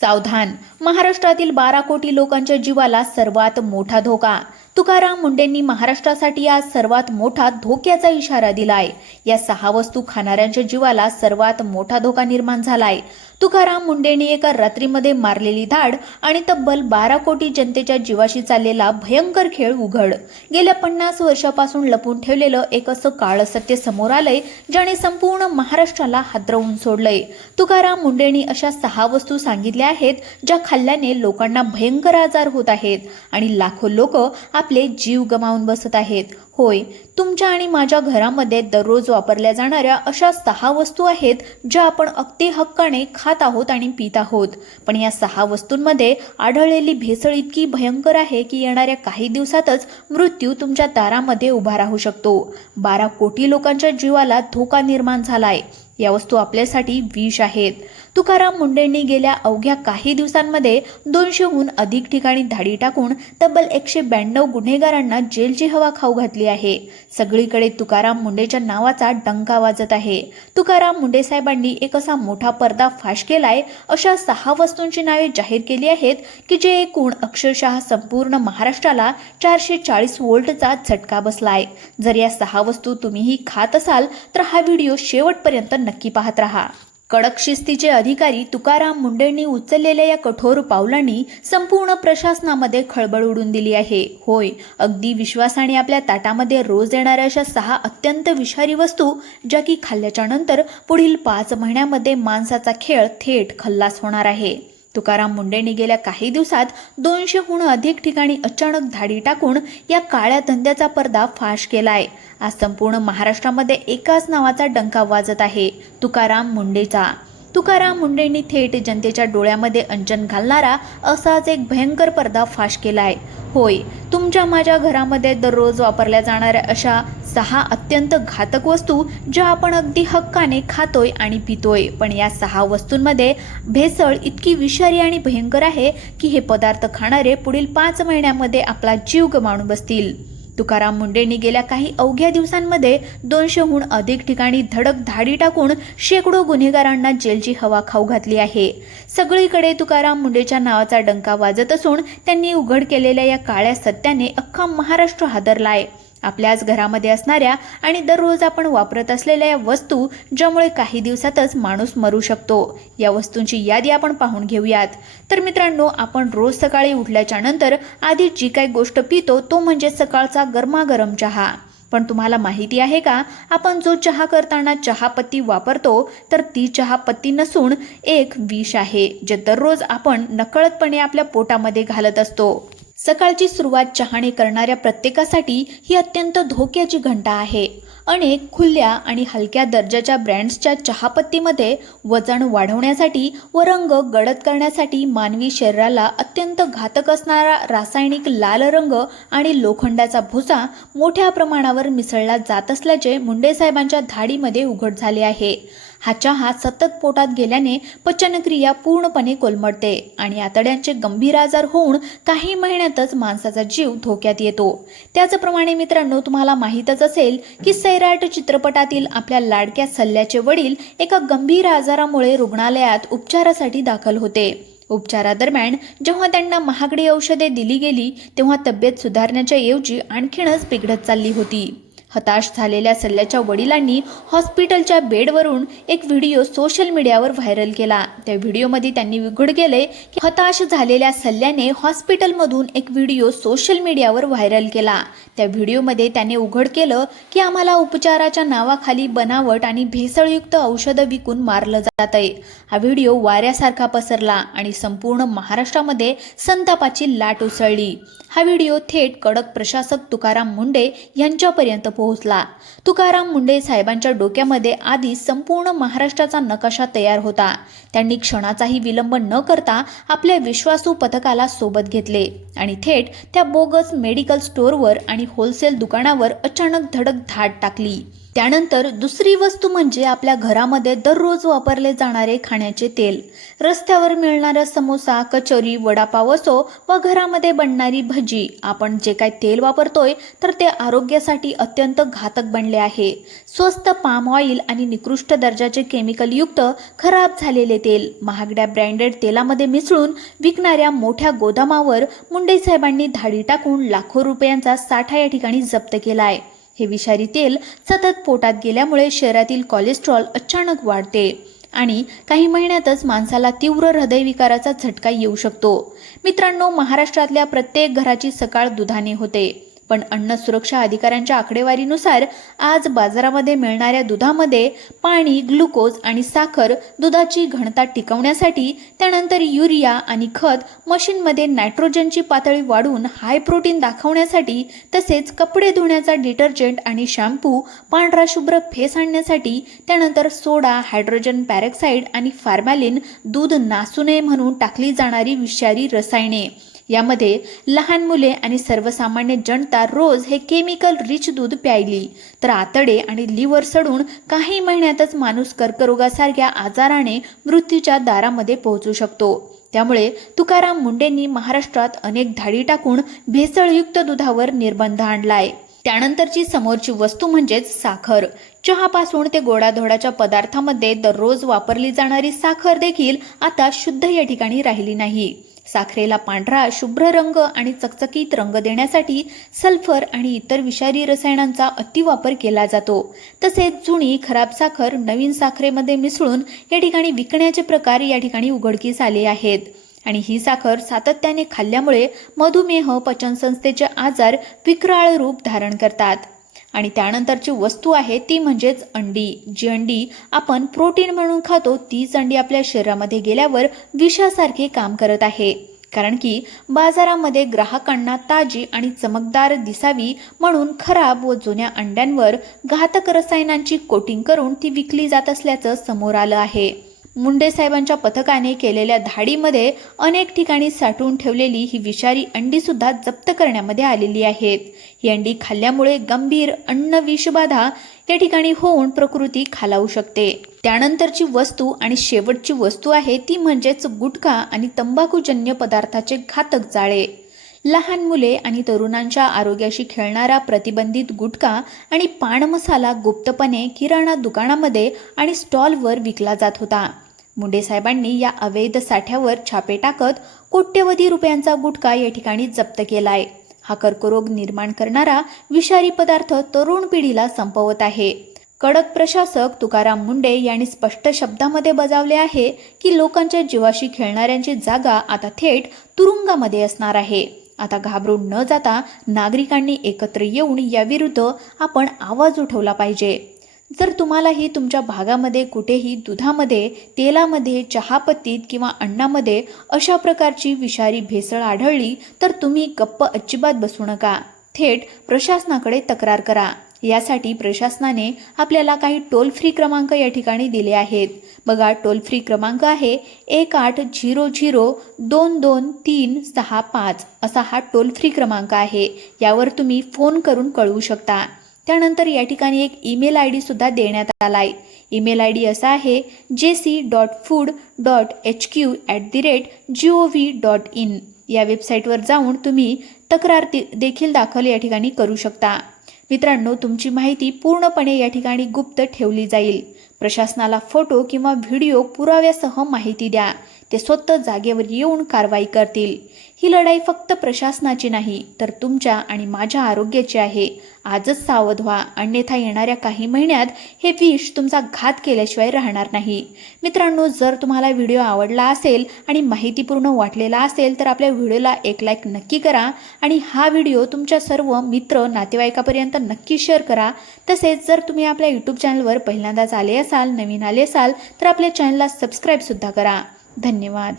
सावधान, महाराष्ट्रातील 12 कोटी लोकांच्या जीवाला सर्वात मोठा धोका. तुकाराम मुंडेंनी महाराष्ट्रासाठी आज सर्वात मोठा धोक्याचा इशारा दिलाय. या 6 वस्तू खाणाऱ्यांच्या जीवाला सर्वात मोठा धोका निर्माण झालाय. तुकाराम मुंडेंनी एका रात्रीमध्ये मारलेली धाड आणि तब्बल 12 कोटी जनतेच्या जीवाशी चाललेला भयंकर खेळ उघड. गेल्या 50 वर्षापासून लपून ठेवलेलं एक असं काळं सत्य समोर आलंय, ज्याने संपूर्ण महाराष्ट्राला हादरवून सोडलंय. तुकाराम मुंडेंनी अशा 6 वस्तू सांगितल्या आहेत, ज्या खाल्ल्याने लोकांना भयंकर आजार होत आहेत आणि लाखो लोक आपले जीव गमावून बसत आहेत. होय, तुमच्या आणि माझ्या घरामध्ये दररोज वापरल्या जाणाऱ्या अशा 6 वस्तू आहेत, ज्या आपण अगदी हक्काने खात आहोत आणि पित आहोत. पण या 6 वस्तूंमध्ये आढळलेली भेसळ इतकी भयंकर आहे की येणाऱ्या काही दिवसातच मृत्यू तुमच्या दारामध्ये उभा राहू शकतो. 12 कोटी लोकांच्या जीवाला धोका निर्माण झालाय. या वस्तू आपल्यासाठी विष आहेत. तुकाराम मुंडेंनी गेल्या अवघ्या काही दिवसांमध्ये 200हून अधिक ठिकाणी धाडी टाकून तब्बल 192 गुन्हेगारांना जेलची हवा खाऊ घातली आहे. सगळीकडे तुकाराम मुंडेच्या नावाचा डंका वाजत आहे. तुकाराम मुंडे साहेबांनी एक असा मोठा पर्दा फाश केलाय. अशा 6 वस्तूंची नावे जाहीर केली आहेत की जे एकूण अक्षरशः संपूर्ण महाराष्ट्राला 440 व्होल्टचा झटका बसलाय. जर या 6 वस्तू तुम्हीही खात असाल तर हा व्हिडिओ शेवटपर्यंत नक्की पाहत राहा. कडक शिस्तीचे अधिकारी तुकाराम मुंडेंनी उचललेल्या या कठोर पावलांनी संपूर्ण प्रशासनामध्ये खळबळ उडून दिली आहे. होय, अगदी विश्वासाने आपल्या ताटामध्ये रोज येणाऱ्या अशा 6 अत्यंत विषारी वस्तू, ज्या की खाल्ल्याच्या नंतर पुढील 5 महिन्यामध्ये माणसाचा खेळ थेट खल्लास होणार आहे. तुकाराम मुंडेंनी गेल्या काही दिवसात 200हून अधिक ठिकाणी अचानक धाडी टाकून या काळ्या धंद्याचा पर्दा फाश केलाय. आज संपूर्ण महाराष्ट्रामध्ये एकाच नावाचा डंका वाजत आहे, तुकाराम मुंडेचा. तुकाराम मुंडेंनी थेट जनतेच्या डोळ्यामध्ये अंजन घालणारा असाच एक भयंकर पर्दा फाश केलाय. होय, तुमच्या माझ्या घरामध्ये दररोज वापरल्या जाणाऱ्या अशा 6 अत्यंत घातक वस्तू, ज्या आपण अगदी हक्काने खातोय आणि पितोय. पण या 6 वस्तूंमध्ये भेसळ इतकी विषारी आणि भयंकर आहे की हे पदार्थ खाणारे पुढील 5 महिन्यामध्ये आपला जीव गमावून बसतील. तुकाराम मुंडेंनी गेल्या काही अवघ्या दिवसांमध्ये 200हून अधिक ठिकाणी धडक धाडी टाकून शेकडो गुन्हेगारांना जेलची हवा खाऊ घातली आहे. सगळीकडे तुकाराम मुंडेच्या नावाचा डंका वाजत असून त्यांनी उघड केलेल्या या काळ्या सत्याने अख्खा महाराष्ट्र हादरलाय. आपल्याच घरामध्ये असणाऱ्या आणि दररोज आपण वापरत असलेल्या या वस्तू, ज्यामुळे काही दिवसातच माणूस मरू शकतो, या वस्तूंची यादी आपण पाहून घेऊयात. तर मित्रांनो, आपण रोज सकाळी उठल्याच्या नंतर आधी जी काही गोष्ट पितो तो म्हणजे सकाळचा गरमागरम चहा. पण तुम्हाला माहिती आहे का, आपण जो चहा करताना चहापत्ती वापरतो तर ती चहापत्ती नसून एक विष आहे, जे दररोज आपण नकळतपणे आपल्या पोटामध्ये घालत असतो. सकाळची सुरुवात चहाने करणाऱ्या प्रत्येकासाठी ही अत्यंत धोक्याची घंटा आहे. अनेक खुल्या आणि हलक्या दर्जाच्या ब्रँड्सच्या चहापत्तीमध्ये वजन वाढवण्यासाठी व रंग गडद करण्यासाठी मानवी शरीराला अत्यंत घातक असणारा रासायनिक लाल रंग आणि लोखंडाचा भुसा मोठ्या प्रमाणावर मिसळला जात असल्याचे मुंडे साहेबांच्या धाडीमध्ये उघड झाले आहे. हा चहा सतत पोटात गेल्याने पचनक्रिया पूर्णपणे कोलमडते आणि आतड्यांचे गंभीर आजार होऊन काही महिन्यातच माणसाचा जीव धोक्यात येतो. त्याचप्रमाणे मित्रांनो, तुम्हाला माहीतच असेल की सैराट चित्रपटातील आपल्या लाडक्या सल्ल्याचे वडील एका गंभीर आजारामुळे रुग्णालयात उपचारासाठी दाखल होते. उपचारादरम्यान जेव्हा त्यांना महागडी औषधे दिली गेली, तेव्हा तब्येत सुधारण्याच्या ऐवजी आणखीनच बिघडत चालली होती. हताश झालेल्या सल्ल्याच्या वडिलांनी हॉस्पिटलच्या बेडवरून एक व्हिडिओ सोशल मीडियावर व्हायरल केला. त्या व्हिडिओमध्ये त्यांनी उघड केले की हताश झालेल्या सल्ल्याने हॉस्पिटलमधून एक व्हिडिओ सोशल मीडियावर व्हायरल केला. त्या व्हिडिओमध्ये त्याने उघड केलं की आम्हाला उपचाराच्या नावाखाली बनावट आणि भेसळयुक्त औषधं विकून मारलं जातंय. हा व्हिडिओ वाऱ्यासारखा पसरला आणि संपूर्ण महाराष्ट्रामध्ये संतापाची लाट उसळली. हा व्हिडिओ थेट कडक प्रशासक तुकाराम मुंडे यांच्यापर्यंत पोहोचला. तुकाराम मुंडे साहेबांच्या डोक्यामध्ये आधी संपूर्ण महाराष्ट्राचा नकाशा तयार होता. त्यांनी क्षणाचाही विलंब न करता आपल्या विश्वासू पथकाला सोबत घेतले आणि थेट त्या बोगस मेडिकल स्टोअरवर आणि होलसेल दुकानावर अचानक धडक धाड टाकली. त्यानंतर दुसरी वस्तू म्हणजे आपल्या घरामध्ये दररोज वापरले जाणारे खाण्याचे तेल. रस्त्यावर मिळणारा समोसा, कचोरी, वडापाव असो व घरामध्ये बनणारी भजी, आपण जे काही तेल वापरतोय तर ते आरोग्यासाठी अत्यंत घातक बनले आहे. स्वस्त पाम ऑइल आणि निकृष्ट दर्जाचे केमिकलयुक्त खराब झालेले तेल महागड्या ब्रँडेड तेलामध्ये मिसळून विकणाऱ्या मोठ्या गोदामावर मुंडे साहेबांनी धाडी टाकून लाखो रुपयांचा साठा या ठिकाणी जप्त केला आहे. हे विषारी तेल सतत पोटात गेल्यामुळे शरीरातील कोलेस्ट्रॉल अचानक वाढते आणि काही महिन्यातच माणसाला तीव्र हृदयविकाराचा झटका येऊ शकतो. मित्रांनो, महाराष्ट्रातल्या प्रत्येक घराची सकाळ दुधाने होते, पण अन्न सुरक्षा अधिकाऱ्यांच्या आकडेवारीनुसार आज बाजारामध्ये मिळणाऱ्या दुधामध्ये पाणी, ग्लुकोज आणि साखर, दुधाची घनता टिकवण्यासाठी, त्यानंतर युरिया आणि खत, मशीनमध्ये नायट्रोजनची पातळी वाढवून हाय प्रोटीन दाखवण्यासाठी, तसेच कपडे धुण्याचा डिटर्जंट आणि शॅम्पू पांढरा शुभ्र फेस आणण्यासाठी, त्यानंतर सोडा, हायड्रोजन पॅरॉक्साईड आणि फॉर्मॅलिन, दूध नासू नये म्हणून टाकली जाणारी विषारी रसायने, यामध्ये लहान मुले आणि सर्वसामान्य जनता रोज हे केमिकल रिच दूध प्यायली तर आतडे आणि लिव्हर सडून काही महिन्यातच माणूस कर्करोगासारख्या आजाराने मृत्यूच्या दारामध्ये पोहोचू शकतो. त्यामुळे तुकाराम मुंडेंनी महाराष्ट्रात अनेक धाडी टाकून भेसळयुक्त दुधावर निर्बंध आणलाय. त्यानंतरची समोरची वस्तू म्हणजेच साखर. चहापासून ते गोडाधोडाच्या पदार्थामध्ये दररोज वापरली जाणारी साखर देखील आता शुद्ध या ठिकाणी राहिली नाही. साखरेला पांढरा शुभ्र रंग आणि चकचकीत रंग देण्यासाठी सल्फर आणि इतर विषारी रसायनांचा अतिवापर केला जातो. तसेच जुनी खराब साखर नवीन साखरेमध्ये मिसळून या ठिकाणी विकण्याचे प्रकार या ठिकाणी उघडकीस आले आहेत. आणि ही साखर सातत्याने खाल्ल्यामुळे मधुमेह, पचनसंस्थेचे आजार विक्राळ रूप धारण करतात. आणि त्यानंतरची वस्तू आहे ती म्हणजेच अंडी. जी अंडी आपण प्रोटीन म्हणून खातो तीच अंडी आपल्या शरीरामध्ये गेल्यावर विषासारखे काम करत आहे. कारण की बाजारामध्ये ग्राहकांना ताजी आणि चमकदार दिसावी म्हणून खराब व जुन्या अंड्यांवर घातक रसायनांची कोटिंग करून ती विकली जात असल्याचं समोर आलं आहे. मुंडे साहेबांच्या पथकाने केलेल्या धाडीमध्ये अनेक ठिकाणी साठवून ठेवलेली ही विषारी अंडी सुद्धा जप्त करण्यामध्ये आलेली आहेत. ही अंडी खाल्ल्यामुळे गंभीर अन्न विषबाधा या ठिकाणी होऊन प्रकृती खालावू शकते. त्यानंतरची वस्तू आणि शेवटची वस्तू आहे ती म्हणजेच गुटखा आणि तंबाखूजन्य पदार्थाचे घातक जाळे. लहान मुले आणि तरुणांच्या आरोग्याशी खेळणारा प्रतिबंधित गुटखा आणि पान मसाला गुप्तपणे किराणा दुकानामध्ये आणि स्टॉलवर विकला जात होता. मुंडे साहेबांनी या अवैध साठ्यावर छापे टाकत कोट्यवधी रुपयांचा गुटखा या ठिकाणी जप्त केलाय. हा कर्करोग निर्माण करणारा विषारी पदार्थ तरुण पिढीला संपवत आहे. कडक प्रशासक तुकाराम मुंडे यांनी स्पष्ट शब्दामध्ये बजावले आहे की लोकांच्या जीवाशी खेळणाऱ्यांची जागा आता थेट तुरुंगामध्ये असणार आहे. आता घाबरून न जाता नागरिकांनी एकत्र येऊन याविरुद्ध आपण आवाज उठवला पाहिजे. जर तुम्हालाही तुमच्या भागामध्ये कुठेही दुधामध्ये, तेलामध्ये, चहापत्तीत किंवा अन्नामध्ये अशा प्रकारची विषारी भेसळ आढळली तर तुम्ही गप्प अजिबात बसू नका. थेट प्रशासनाकडे तक्रार करा. यासाठी प्रशासनाने आपल्याला काही टोल फ्री क्रमांक या ठिकाणी दिले आहेत. बघा, टोल फ्री क्रमांक आहे 1800-22-365 असा हा टोल फ्री क्रमांक आहे. यावर तुम्ही फोन करून कळवू शकता. त्यानंतर या ठिकाणी एक ईमेल ID सुद्धा देण्यात आला आहे. ईमेल ID असा आहे jc.food.hq@gov.in. या वेबसाईटवर जाऊन तुम्ही तक्रार देखील दाखल या ठिकाणी करू शकता. मित्रांनो, तुमची माहिती पूर्णपणे या ठिकाणी गुप्त ठेवली जाईल. प्रशासनाला फोटो किंवा व्हिडिओ पुराव्यासह माहिती द्या. ते स्वतः जागेवर येऊन कारवाई करतील. ही लढाई फक्त प्रशासनाची नाही तर तुमच्या आणि माझ्या आरोग्याची आहे. आजच सावध व्हा, अन्यथा येणाऱ्या काही महिन्यात हे विष तुमचा घात केल्याशिवाय राहणार नाही. मित्रांनो, जर तुम्हाला व्हिडिओ आवडला असेल आणि माहितीपूर्ण वाटलेला असेल तर आपल्या व्हिडिओला एक लाईक नक्की करा आणि हा व्हिडिओ तुमच्या सर्व मित्र नातेवाईकापर्यंत नक्की शेअर करा. तसेच जर तुम्ही आपल्या यूट्यूब चॅनलवर पहिल्यांदाच आले असाल, नवीन आले असाल तर आपल्या चॅनलला सबस्क्राईब सुद्धा करा. धन्यवाद.